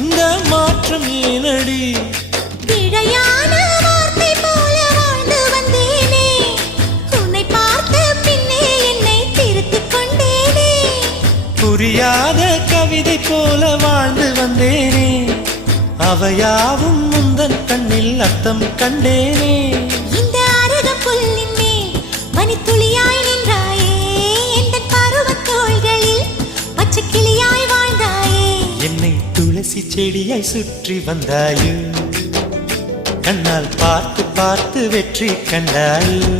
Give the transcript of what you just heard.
இந்த மாற்றம் ஏனடி? பிழையான வார்த்தை போல வாழ்ந்து வந்தேனே, உன்னை பார்த்த பின்னே என்னை திருத்திக் கொண்டேனே. புரியாத கவிதை போல வாழ்ந்து வந்தேனே, அவையாவும் முந்தன் கண்ணில் அர்த்தம் கண்டேனே. இந்த அருக புல்லின் மேல் பனித்துளியாய் நின்றாயே, எந்த பருவத் தோள்களில் பச்சை கிளியாய் வாழ்ந்தாயே. என்னை துளசி செடியாய் சுற்றி வந்தாயோ, கண்ணால் பார்த்து பார்த்து வெற்றி கண்டாயோ.